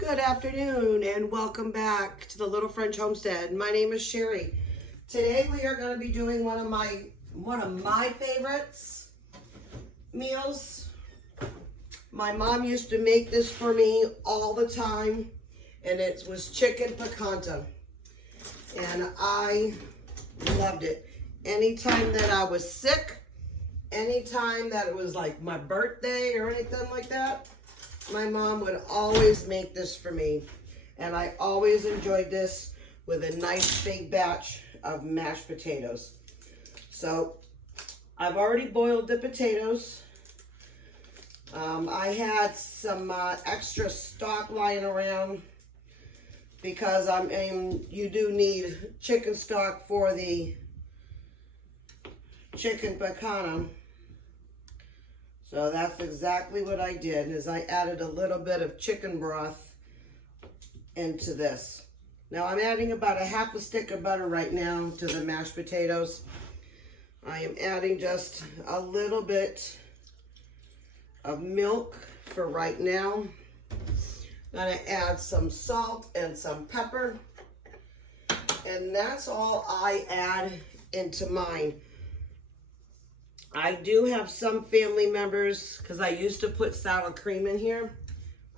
Good afternoon and welcome back to the Little French Homestead. My name is Sherry. Today we are going to be doing one of my favorites meals. My mom used to make this for me all the time, and it was chicken piccata, and I loved it. Anytime that I was sick, anytime that it was like my birthday or anything like that, my mom would always make this for me, and I always enjoyed this with a nice big batch of mashed potatoes. So I've already boiled the potatoes. I had some extra stock lying around because you do need chicken stock for the chicken piccata. So that's exactly what I did, is I added a little bit of chicken broth into this. Now I'm adding about a half a stick of butter right now to the mashed potatoes. I am adding just a little bit of milk for right now. Gonna add some salt and some pepper. And that's all I add into mine. I do have some family members, because I used to put sour cream in here.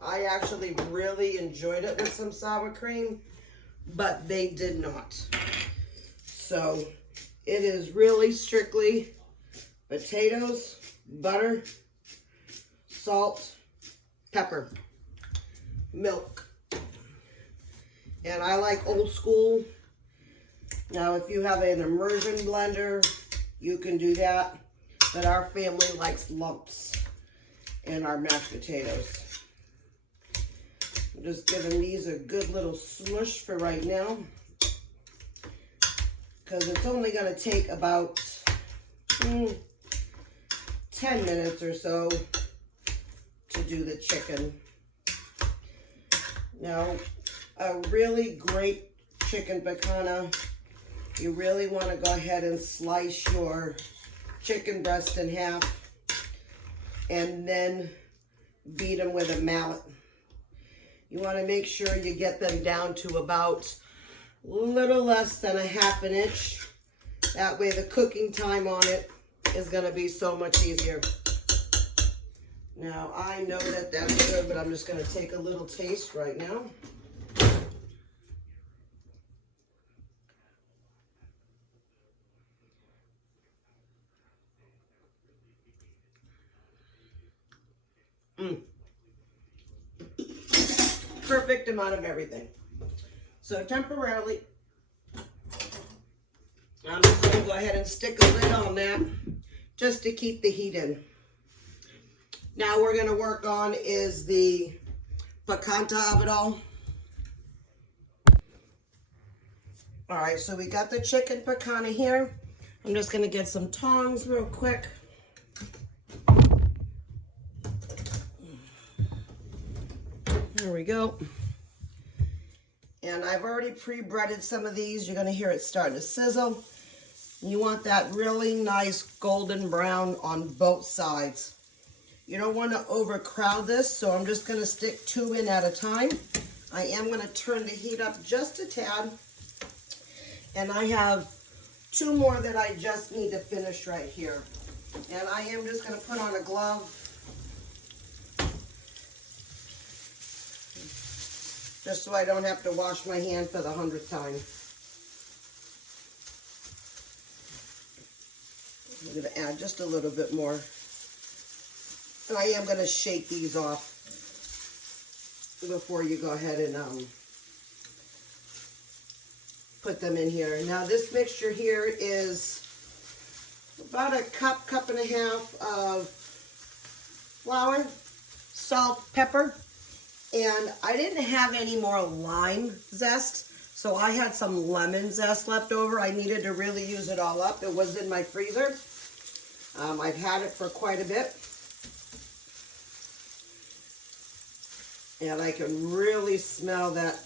I actually really enjoyed it with some sour cream, but they did not. So it is really strictly potatoes, butter, salt, pepper, milk. And I like old school. Now if you have an immersion blender, you can do that. But our family likes lumps in our mashed potatoes. I'm just giving these a good little smush for right now, because it's only going to take about 10 minutes or so to do the chicken. Now, a really great chicken piccata, you really want to go ahead and slice your chicken breast in half and then beat them with a mallet. You want to make sure you get them down to about a little less than a half an inch. That way the cooking time on it is going to be so much easier. Now I know that that's good, but I'm just going to take a little taste right now. Perfect amount of everything. So temporarily, I'm just going to go ahead and stick a lid on that just to keep the heat in. Now we're going to work on is the piccata of it all. All right, so we got the chicken piccata here. I'm just going to get some tongs real quick. There we go. And I've already pre-breaded some of these. You're going to hear it starting to sizzle. You want that really nice golden brown on both sides. You don't want to overcrowd this, so I'm just going to stick 2 in at a time. I am going to turn the heat up just a tad. And I have 2 more that I just need to finish right here. And I am just going to put on a glove, just so I don't have to wash my hand for the 100th time. I'm going to add just a little bit more. And I am going to shake these off before you go ahead and put them in here. Now this mixture here is about a cup and a half of flour, salt, pepper. And I didn't have any more lime zest, so I had some lemon zest left over. I needed to really use it all up. It was in my freezer. I've had it for quite a bit. And I can really smell that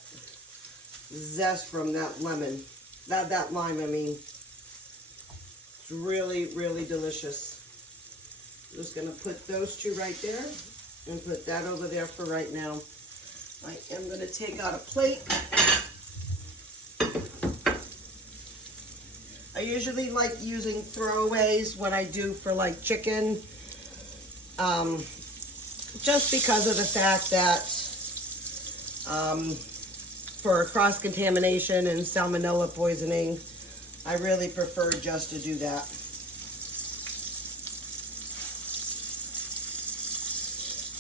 zest from that lemon. That lime, I mean. It's really, really delicious. I'm just going to put those 2 right there and put that over there for right now. I am going to take out a plate. I usually like using throwaways when I do for like chicken, just because of the fact that for cross-contamination and salmonella poisoning, I really prefer just to do that.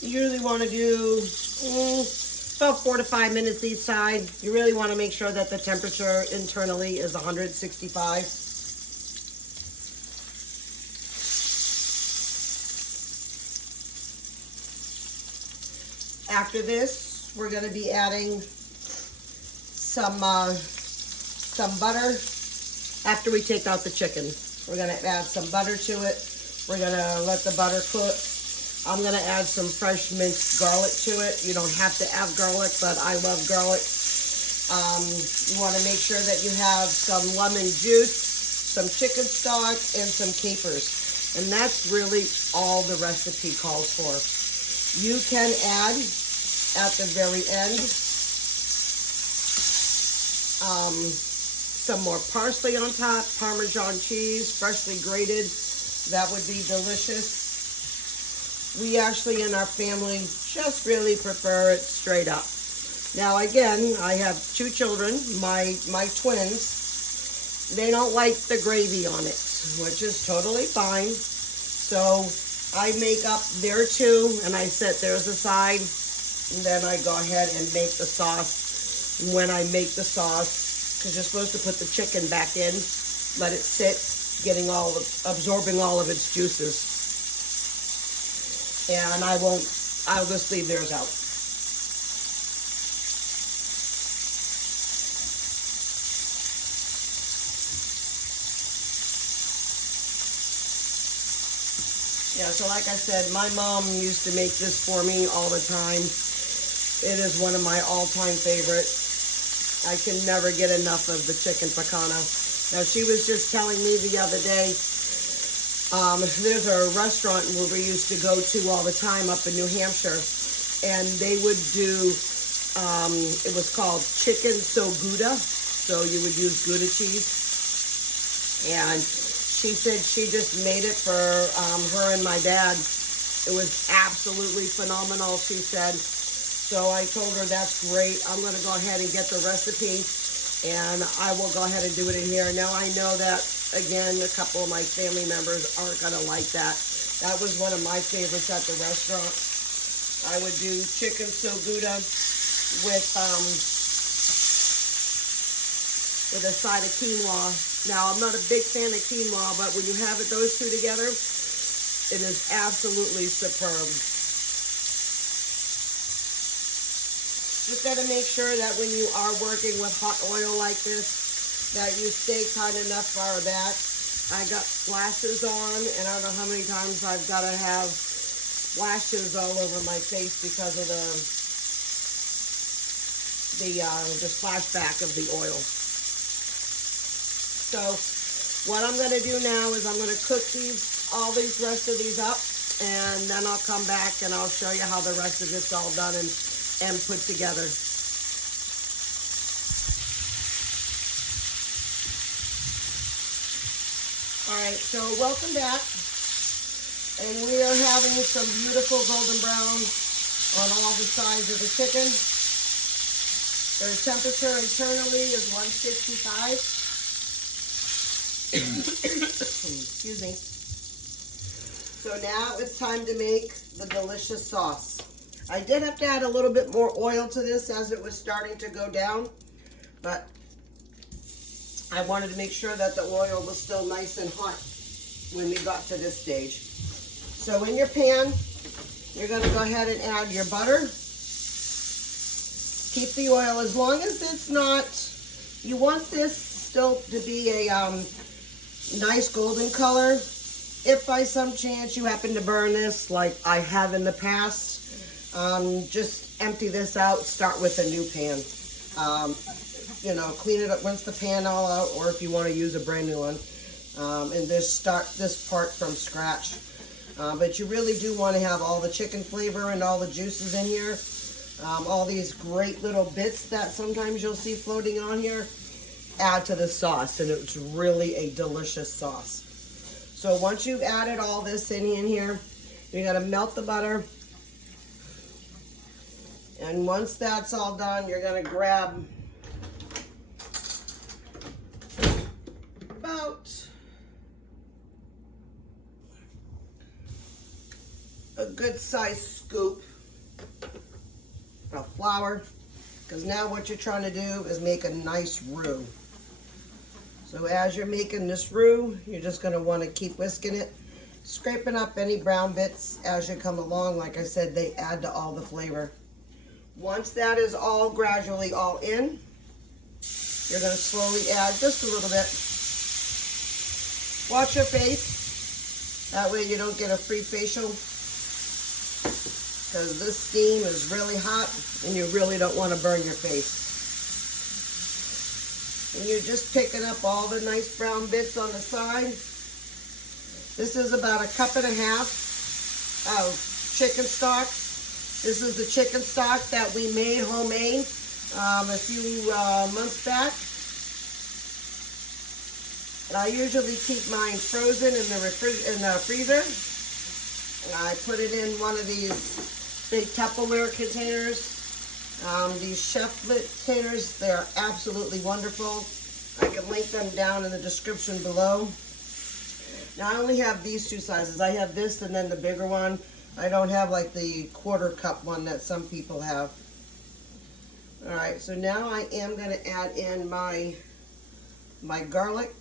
You usually want to do about 4 to 5 minutes each side. You really want to make sure that the temperature internally is 165. After this, we're going to be adding some butter. After we take out the chicken, we're going to add some butter to it. We're going to let the butter cook. I'm going to add some fresh minced garlic to it. You don't have to add garlic, but I love garlic. You want to make sure that you have some lemon juice, some chicken stock, and some capers. And that's really all the recipe calls for. You can add, at the very end, some more parsley on top, Parmesan cheese, freshly grated. That would be delicious. We actually in our family just really prefer it straight up. Now again, I have 2 children, my twins. They don't like the gravy on it, which is totally fine. So I make up their 2 and I set theirs aside. And then I go ahead and make the sauce. When I make the sauce, because you're supposed to put the chicken back in, let it sit, absorbing all of its juices. And I'll just leave theirs out. Yeah, so like I said, my mom used to make this for me all the time. It is one of my all-time favorites. I can never get enough of the chicken piccata. Now, she was just telling me the other day, there's a restaurant where we used to go to all the time up in New Hampshire, and they would do, it was called chicken so Gouda, so you would use Gouda cheese, and she said she just made it for her and my dad. It was absolutely phenomenal, she said. So I told her, that's great. I'm going to go ahead and get the recipe, and I will go ahead and do it in here. Now I know that, again, a couple of my family members aren't going to like that. That was one of my favorites at the restaurant. I would do chicken so Gouda with a side of quinoa. Now, I'm not a big fan of quinoa, but when you have those 2 together, it is absolutely superb. Just got to make sure that when you are working with hot oil like this, that you stay kind of enough far back. I got splashes on, and I don't know how many times I've got to have splashes all over my face because of the splashback of the oil. So what I'm going to do now is I'm going to cook all these rest of these up, and then I'll come back and I'll show you how the rest of it's all done and put together. Alright, so welcome back. And we are having some beautiful golden brown on all the sides of the chicken. Their temperature internally is 165. Excuse me. So now it's time to make the delicious sauce. I did have to add a little bit more oil to this as it was starting to go down, but I wanted to make sure that the oil was still nice and hot when we got to this stage. So in your pan, you're going to go ahead and add your butter. Keep the oil as long as it's not, you want this still to be a nice golden color. If by some chance you happen to burn this like I have in the past, just empty this out, start with a new pan. You know, clean it up, rinse the pan all out, or if you want to use a brand new one. And just start this part from scratch. But you really do want to have all the chicken flavor and all the juices in here. All these great little bits that sometimes you'll see floating on here, add to the sauce, and it's really a delicious sauce. So once you've added all this in here, you're gonna melt the butter. And once that's all done, you're gonna grab about a good sized scoop of flour, because now what you're trying to do is make a nice roux. So as you're making this roux, you're just going to want to keep whisking it, scraping up any brown bits as you come along. Like I said, they add to all the flavor. Once that is all gradually all in, you're going to slowly add just a little bit. Watch your face, that way you don't get a free facial, because this steam is really hot and you really don't want to burn your face. And you're just picking up all the nice brown bits on the side. This is about 1.5 cups of chicken stock. This is the chicken stock that we made homemade a few months back. And I usually keep mine frozen in the freezer. And I put it in one of these big Tupperware containers. These chef lit containers, they're absolutely wonderful. I can link them down in the description below. Now I only have these two sizes. I have this and then the bigger one. I don't have like the 1/4 cup one that some people have. All right, so now I am going to add in my garlic.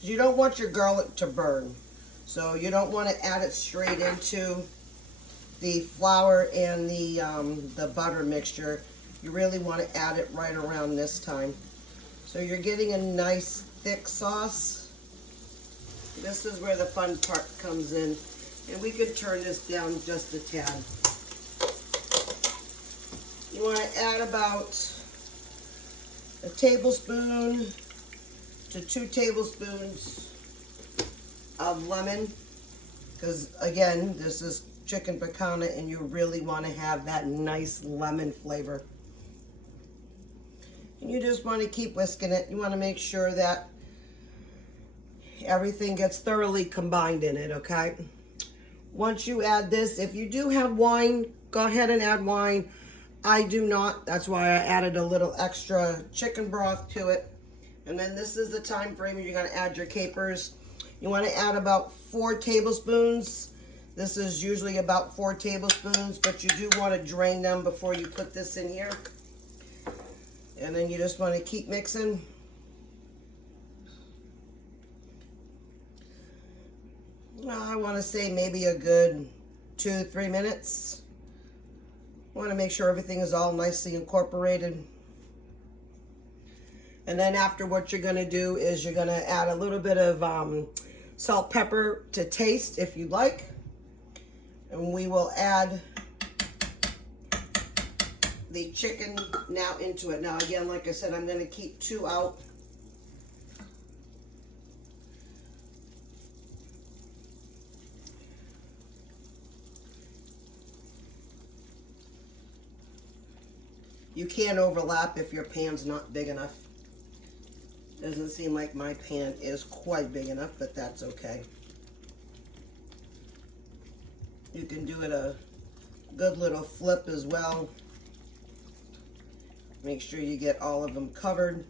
You don't want your garlic to burn, so you don't want to add it straight into the flour and the butter mixture. You really want to add it right around this time. So you're getting a nice thick sauce. This is where the fun part comes in. And we could turn this down just a tad. You want to add about 1 tablespoon to 2 tablespoons of lemon, because again, this is chicken piccata and you really want to have that nice lemon flavor. And you just want to keep whisking it. You want to make sure that everything gets thoroughly combined in it, okay? Once you add this, if you do have wine, go ahead and add wine. I do not. That's why I added a little extra chicken broth to it. And then this is the time frame you're going to add your capers. You want to add about 4 tablespoons. This is usually about 4 tablespoons, but you do want to drain them before you put this in here. And then you just want to keep mixing. Well, I want to say maybe a good 2-3 minutes. I want to make sure everything is all nicely incorporated. And then after, what you're going to do is you're going to add a little bit of salt, pepper to taste if you like. And we will add the chicken now into it. Now again, like I said, I'm going to keep 2 out. You can't overlap if your pan's not big enough. Doesn't seem like my pan is quite big enough, but that's okay. You can do it a good little flip as well. Make sure you get all of them covered.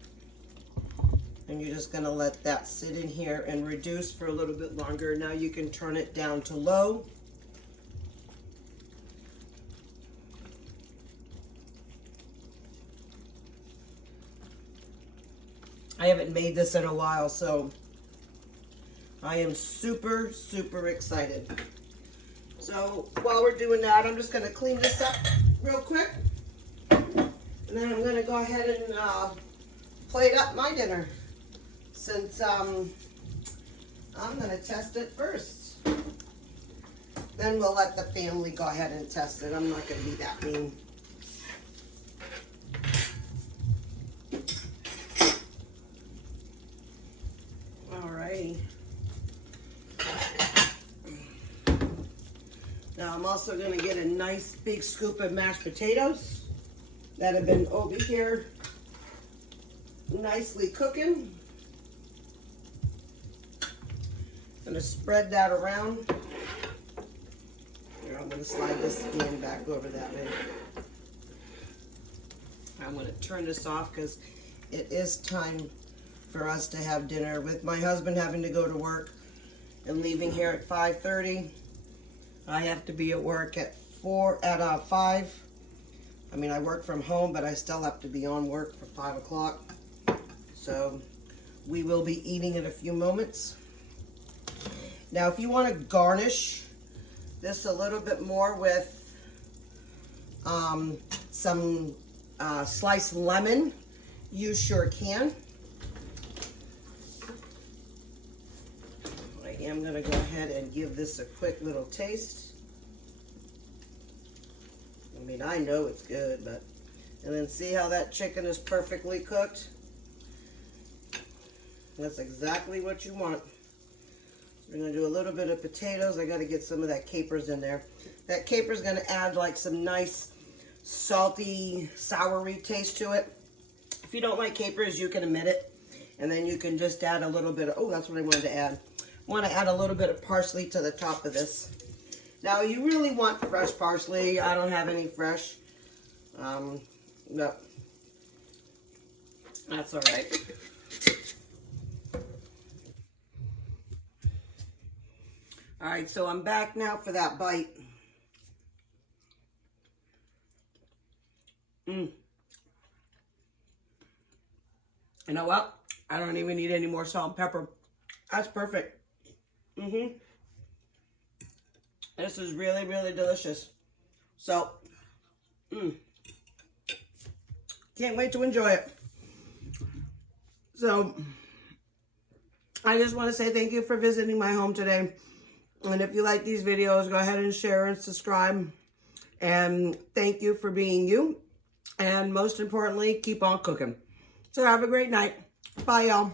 And you're just gonna let that sit in here and reduce for a little bit longer. Now you can turn it down to low. I haven't made this in a while, so I am super, super excited. So while we're doing that, I'm just gonna clean this up real quick. And then I'm gonna go ahead and plate up my dinner, since I'm gonna test it first. Then we'll let the family go ahead and test it. I'm not gonna be that mean. Alrighty. Now I'm also going to get a nice big scoop of mashed potatoes that have been over here nicely cooking. I'm going to spread that around. Here, I'm going to slide this skin back over that way. I'm going to turn this off because it is time for us to have dinner, with my husband having to go to work and leaving here at 5:30. I have to be at work at 5. I mean, I work from home, but I still have to be on work for 5 o'clock. So we will be eating in a few moments. Now, if you want to garnish this a little bit more with some sliced lemon, you sure can. I am going to go ahead and give this a quick little taste. I mean, I know it's good, but, and then see how that chicken is perfectly cooked? That's exactly what you want. We're going to do a little bit of potatoes. I got to get some of that capers in there. That caper is going to add like some nice salty, soury taste to it. If you don't like capers, you can omit it. And then you can just add a little bit of, oh, that's what I wanted to add. I want to add a little bit of parsley to the top of this. Now, you really want fresh parsley. I don't have any fresh. No. That's all right. All right, so I'm back now for that bite. You know what? I don't even need any more salt and pepper. That's perfect. This is really, really delicious. So, can't wait to enjoy it. So, I just want to say thank you for visiting my home today. And if you like these videos, go ahead and share and subscribe. And thank you for being you. And most importantly, keep on cooking. So have a great night. Bye, y'all.